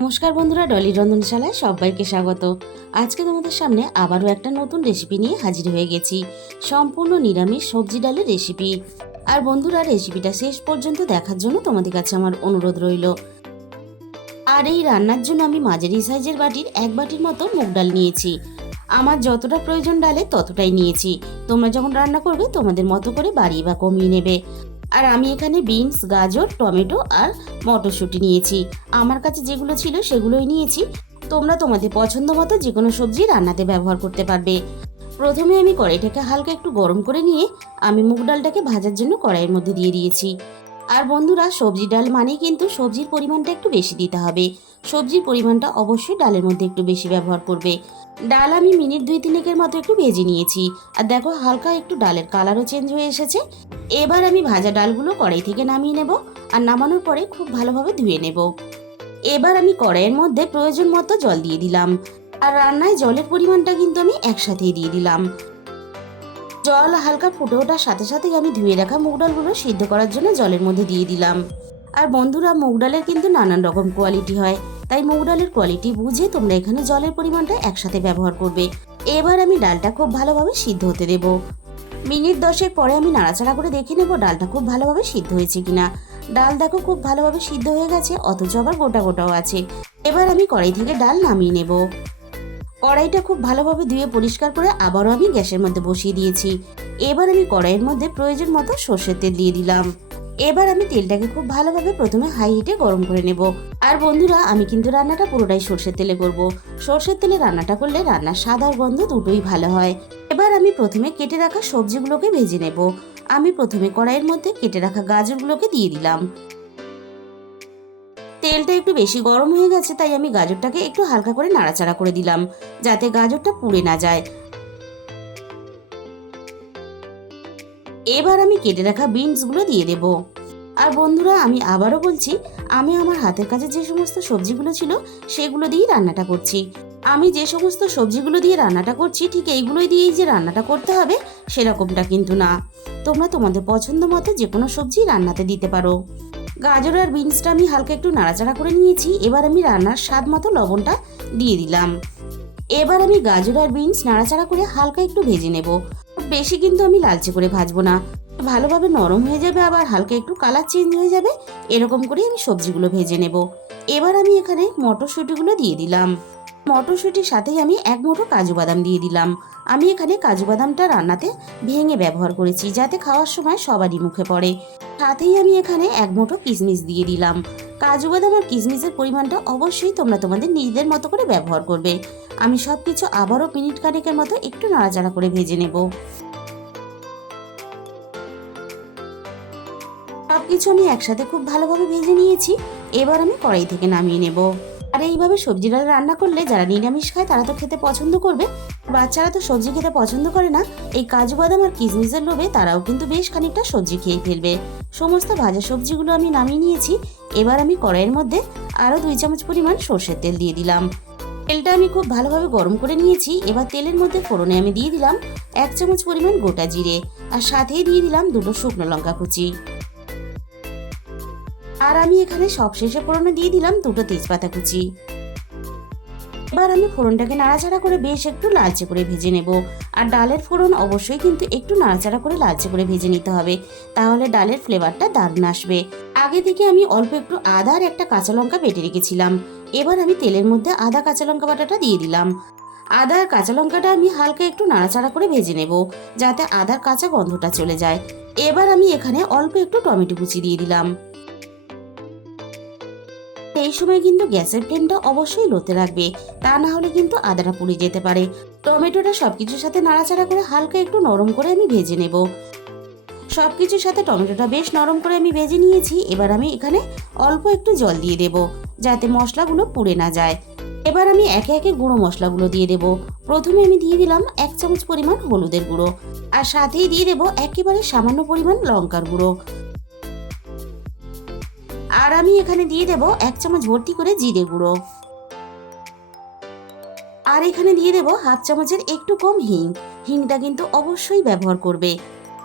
নমস্কার বন্ধুরা, ডলি রন্ধনশালায় সবাইকে স্বাগত। আজকে তোমাদের সামনে আবারও একটা নতুন রেসিপি নিয়ে হাজির হয়ে গেছি। সম্পূর্ণ নিরামিষ সবজি ডালের রেসিপি। আর বন্ধুরা, রেসিপিটা শেষ পর্যন্ত দেখার জন্য তোমাদের কাছে আমার অনুরোধ রইল। আর এই রান্নার জন্য আমি মাঝারি সাইজের বাটির এক বাটির মতো মুগ ডাল নিয়েছি। আমার যতটা প্রয়োজন ডালে ততটাই নিয়েছি। তোমরা যখন রান্না করবে তোমাদের মতো করে বাড়িয়ে বা কমিয়ে নেবে। আর আমি এখানে বিনস, গাজর, টমেটো আর মটরশুঁটি নিয়েছি। আমার কাছে যেগুলো ছিল সেগুলোই নিয়েছি। তোমরা তোমাদের পছন্দ মতো যে কোনো সবজি রান্নাতে ব্যবহার করতে পারবে। প্রথমে আমি কড়াইটাকে হালকা একটু গরম করে নিয়ে আমি মুগ ডালটাকে ভাজার জন্য কড়াইয়ের মধ্যে দিয়ে দিয়েছি। আর বন্ধুরা, সবজি ডাল মানেই কিন্তু সবজির পরিমাণটা একটু বেশি দিতে হবে। সবজির পরিমাণটা অবশ্যই ডালের মধ্যে একটু বেশি ব্যবহার করবে। ডাল আমি মিনিট 2-3 মতো একটু ভেজে নিয়েছি। আর দেখো, হালকা একটু ডালের কালারও চেঞ্জ হয়ে এসেছে। এবার আমি ভাজা ডালগুলো কড়াই থেকে নামিয়ে নেব। আর নামানোর পরে খুব ভালোভাবে ধুয়ে নেব। এবার আমি কড়াইয়ের মধ্যে প্রয়োজন মতো জল দিয়ে দিলাম। আর রান্নায় জলের পরিমাণটা কিন্তু আমি একসাথেই দিয়ে দিলাম। জল হালকা ফুটে ওঠার সাথে সাথেই আমি ধুয়ে রাখা মুগ ডালগুলো সিদ্ধ করার জন্য জলের মধ্যে দিয়ে দিলাম। আর বন্ধুরা, মুগ ডালের কিন্তু নানান রকম কোয়ালিটি হয়, তাই মুগ ডালের কোয়ালিটি বুঝে তোমরা এখানে জলের পরিমাণটা একসাথে ব্যবহার করবে। এবার আমি ডালটা খুব ভালোভাবে সিদ্ধ হতে দেব। মিনিট 10 পরে আমি নাড়াচাড়া করে দেখে নেব ডালটা খুব ভালোভাবে সিদ্ধ হয়েছে কিনা। ডাল দেখো খুব ভালোভাবে সিদ্ধ হয়ে গেছে, অথচ আবার গোটা গোটাও আছে। এবার আমি কড়াই থেকে ডাল নামিয়ে নেব। কড়াইটা খুব ভালোভাবে ধুয়ে পরিষ্কার করে আবারও আমি গ্যাসের মধ্যে বসিয়ে দিয়েছি। এবার আমি কড়াইয়ের মধ্যে প্রয়োজন মতো সর্ষের তেল দিয়ে দিলাম। এবার আমি তেলটাকে খুব ভালোভাবে প্রথমে হাই হিটে গরম করে নেব। আর বন্ধুরা, আমি কিন্তু রান্নাটা পুরোটাই সর্ষের তেলে করব। সর্ষের তেলে রান্নাটা করলে রান্নার স্বাদ আর গন্ধ দুটোই ভালো হয়। এবার আমি প্রথমে কেটে রাখা সবজিগুলোকে ভেজে নেব। আমি প্রথমে কড়াইয়ের মধ্যে কেটে রাখা গাজরগুলোকে দিয়ে দিলাম। তেলটা একটু বেশি গরম হয়ে গেছে, তাই আমি গাজরটাকে একটু হালকা করে নাড়াচাড়া করে দিলাম, যাতে গাজরটা পুড়ে না যায়। এবার আমি কেটে রাখা বিনসগুলো দিয়ে দেব। আর বন্ধুরা, আমি আবারও বলছি, আমি আমার হাতের কাছে যে সমস্ত সবজিগুলো ছিল সেগুলো দিয়েই রান্নাটা করছি। আমি যে সমস্ত সবজিগুলো দিয়ে রান্নাটা করছি ঠিক এইগুলোই দিয়েই যে রান্নাটা করতে হবে সেরকমটা কিন্তু না। তোমরা তোমাদের পছন্দ মতো যে কোনো সবজি রান্নাতে দিতে পারো। গাজর আর বিনসটা আমি হালকা একটু নাড়াচাড়া করে নিয়েছি। এবার আমি রান্নার স্বাদ মতো লবণটা দিয়ে দিলাম। এবার আমি গাজর আর বিনস নাড়াচাড়া করে হালকা একটু ভেজে নেব। বেশি কিন্তু আমি লালচে করে ভাজবো না। ভালোভাবে নরম হয়ে যাবে, আবার হালকা একটু কালার চেঞ্জ হয়ে যাবে, এরকম করে আমি সবজিগুলো ভেজে নেব। এবার আমি এখানে মটরশুঁটিগুলো দিয়ে দিলাম। মটরশুঁটির সাথেই আমি এক মুঠো কাজু বাদাম দিয়ে দিলাম। আমি এখানে কাজু বাদামটা রান্নাতে ভেঙে ব্যবহার করেছি, যাতে খাওয়ার সময় সবারই মুখে পড়ে। সাথেই আমি এখানে এক মুঠো কিশমিশ দিয়ে দিলাম। কাজু বাদাম আর কিশমিশের পরিমাণটা অবশ্যই তোমরা তোমাদের নিজেদের মতো করে ব্যবহার করবে। আমি সবকিছু আবারও মিনিট খানেকের মতো একটু নাড়াচাড়া করে ভেজে নেব। সবকিছু আমি একসাথে খুব ভালোভাবে ভেজে নিয়েছি। এবার আমি কড়াই থেকে নামিয়ে নেব। আর এইভাবে সবজি ডাল রান্না করলে যারা নিরামিষ খায় তারা তো খেতে পছন্দ করবে। বাচ্চারা তো সবজি খেতে পছন্দ করে না, এই কাজু বাদাম আর কিশমিশের লোভে তারাও কিন্তু বেশ খানিকটা সবজি খেয়ে ফেলবে। সমস্ত ভাজা সবজিগুলো আমি নামিয়ে নিয়েছি। এবার আমি কড়াইয়ের মধ্যে আরও 2 চামচ পরিমাণ সর্ষের তেল দিয়ে দিলাম। তেলটা আমি খুব ভালোভাবে গরম করে নিয়েছি। এবার তেলের মধ্যে ফোড়নে আমি দিয়ে দিলাম 1 চামচ পরিমাণ গোটা জিরে, আর সাথেই দিয়ে দিলাম 2টো শুকনো লঙ্কা কুচি। আর আমি এখানে সবশেষে ফোড়নে দিয়ে দিলাম 2টো তেজপাতা কুচি। এবার আমি ফোড়নটাকে নাড়াচাড়া করে বেশ একটু লালচে করে ভেজে নেব। আর ডালের ফোড়ন অবশ্যই কিন্তু একটু নাড়াচাড়া করে লালচে করে ভেজে নিতে হবে, তাহলে ডালের ফ্লেভারটা দারুণ আসবে। আগে থেকে আমি অল্প একটু আদা আর একটা কাঁচা লঙ্কা বেটে রেখেছিলাম। এবার আমি তেলের মধ্যে আদা কাঁচা লঙ্কা বাটাটা দিয়ে দিলাম। আদা আর কাঁচা লঙ্কাটা আমি হালকা একটু নাড়াচাড়া করে ভেজে নেব, যাতে আদার কাঁচা গন্ধটা চলে যায়। এবার আমি এখানে অল্প একটু টমেটো কুচি দিয়ে দিলাম। এই সময় কিন্তু গ্যাসের ফ্লেমটা অবশ্যই লোতে রাখবে, তা না হলে কিন্তু আদাটা পুড়ে যেতে পারে। টমেটোটা সবকিছুর সাথে নাড়াচাড়া করে হালকা একটু নরম করে আমি ভেজে নেব। সবকিছুর সাথে টমেটোটা বেশ নরম করে আমি ভেজে নিয়েছি। এবার আমি এখানে অল্প একটু জল দিয়ে দেব, যাতে মশলাগুলো পুড়ে না যায়। এবার আমি একে একে গুঁড়ো মশলাগুলো দিয়ে দেব। প্রথমে আমি দিয়ে দিলাম 1 চামচ পরিমাণ হলুদের গুঁড়ো, আর সাথেই দিয়ে দেব একেবারে সামান্য পরিমাণ লঙ্কার গুঁড়ো। আর আমি এখানে দিয়ে দেব 1 চামচ ভর্তি করে জিরে গুঁড়ো। আর এখানে দিয়ে দেব হাফ চামচের একটু কম হিংটা কিন্তু অবশ্যই ব্যবহার করবে।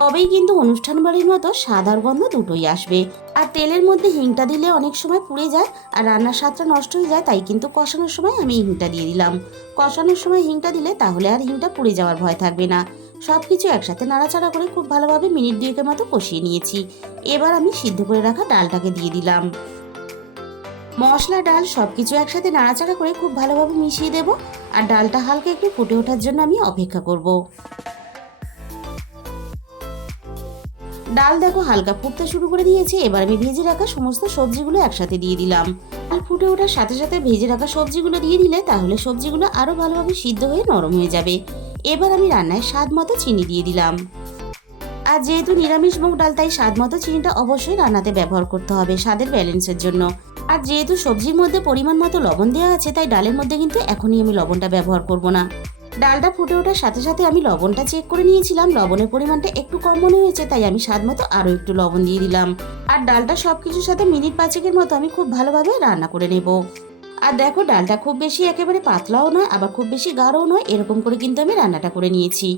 তবেই কিন্তু অনুষ্ঠান বাড়ির মতো স্বাদ আর গন্ধ দুটোই আসবে। আর তেলের মধ্যে হিংটা দিলে অনেক সময় পুড়ে যায় আর রান্নার স্বাদটা নষ্ট হয়ে যায়, তাই কিন্তু কষানোর সময় আমি হিংটা দিয়ে দিলাম। কষানোর সময় হিংটা দিলে তাহলে আর হিংটা পুড়ে যাওয়ার ভয় থাকবে না। সবকিছু একসাথে নাড়াচাড়া করে খুব ভালোভাবে মিনিট 2 মতো কষিয়ে নিয়েছি। এবার আমি সিদ্ধ করে রাখা ডালটাকে দিয়ে দিলাম। মশলা ডাল সবকিছু একসাথে নাড়াচাড়া করে খুব ভালোভাবে মিশিয়ে দেব। আর ডালটা হালকা একটু ফুটে ওঠার জন্য আমি অপেক্ষা করব। ডাল দেখো হালকা ফুটতে শুরু করে দিয়েছে। এবার আমি ভেজে রাখা সমস্ত সবজিগুলো একসাথে দিয়ে দিলাম। আর ফুটে ওঠার সাথে সাথে ভেজে রাখা সবজিগুলো দিয়ে দিলে তাহলে সবজিগুলো আরো ভালোভাবে সিদ্ধ হয়ে নরম হয়ে যাবে। এবার আমি রান্নায় স্বাদ মতো চিনি দিয়ে দিলাম। আর যেহেতু নিরামিষ মুগ ডাল, তাই স্বাদ মতো চিনিটা অবশ্যই রান্নাতে ব্যবহার করতে হবে স্বাদের ব্যালেন্সের জন্য। আর যেহেতু সবজির মধ্যে পরিমাণ মতো লবণ দেওয়া আছে, তাই ডালের মধ্যে কিন্তু এখনই আমি লবণটা ব্যবহার করব না। ডালটা ফুটে ওঠার সাথে সাথে আমি লবণটা চেক করে নিয়েছিলাম, লবণের পরিমাণটা একটু কম মনে হয়েছে, তাই আমি স্বাদ মতো আরও একটু লবণ দিয়ে দিলাম। আর ডালটা সবকিছুর সাথে মিনিট 5 মতো আমি খুব ভালোভাবে রান্না করে নেব। আর দেখো ডালটা খুব বেশি একেবারে পাতলাও নয়, আবার খুব বেশি গাঢ়ও নয়, এরকম করে কিন্তু আমি রান্নাটা করে নিয়েছি।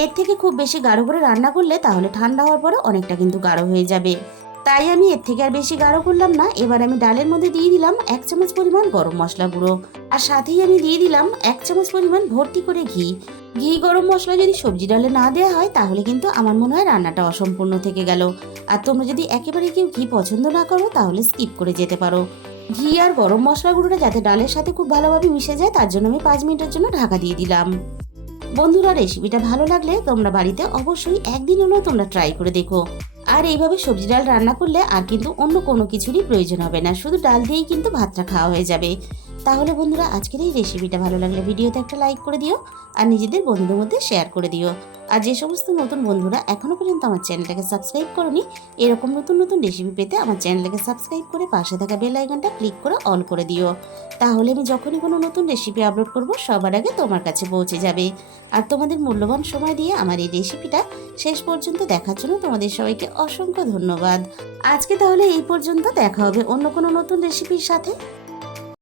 এর থেকে খুব বেশি গাঢ় করে রান্না করলে তাহলে ঠান্ডা হওয়ার পরে অনেকটা কিন্তু গাঢ় হয়ে যাবে। তাই আমি এর থেকে আর বেশি গাঢ় করলাম না। এবার আমি ডালের মধ্যে দিয়ে দিলাম 1 চামচ পরিমাণ গরম মশলা গুঁড়ো। আর সাথেই আমি দিয়ে দিলাম 1 চামচ পরিমাণ ভর্তি করে ঘি। ঘি গরম মশলা যদি সবজি ডালে না দেওয়া হয় তাহলে কিন্তু আমার মনে হয় রান্নাটা অসম্পূর্ণ থেকে গেল। আর তোমরা যদি একেবারে কেউ ঘি পছন্দ না করো তাহলে স্কিপ করে যেতে পারো। ঘি আর গরম মশলা গুঁড়োটা যাতে ডালের সাথে খুব ভালোভাবে মিশে যায়, তার জন্য আমি 5 মিনিটের জন্য ঢাকা দিয়ে দিলাম। বন্ধুরা, রেসিপিটা ভালো লাগলে তোমরা বাড়িতে অবশ্যই একদিন হলেও তোমরা ট্রাই করে দেখো। আর এইভাবে সবজি ডাল রান্না করলে আর কিন্তু অন্য কোনো কিছুরই প্রয়োজন হবে না, শুধু ডাল দিয়েই কিন্তু ভাতটা খাওয়া হয়ে যাবে। তাহলে বন্ধুরা, আজকের এই রেসিপিটা ভালো লাগলে ভিডিওতে একটা লাইক করে দিও আর নিজেদের বন্ধুদের মধ্যে শেয়ার করে দিও। আর যে সমস্ত নতুন বন্ধুরা এখনো পর্যন্ত আমার চ্যানেলটাকে সাবস্ক্রাইব করোনি, এরকম নতুন নতুন রেসিপি পেতে আমার চ্যানেলটাকে সাবস্ক্রাইব করে পাশে থাকা বেল আইকনটা ক্লিক করে অল করে দিও। তাহলে আমি যখনই কোনো নতুন রেসিপি আপলোড করব সবার আগে তোমার কাছে পৌঁছে যাবে। আর তোমাদের মূল্যবান সময় দিয়ে আমার এই রেসিপিটা শেষ পর্যন্ত দেখার জন্য তোমাদের সবাইকে অসংখ্য ধন্যবাদ। আজকে তাহলে এই পর্যন্ত, দেখা হবে অন্য কোনো নতুন রেসিপির সাথে।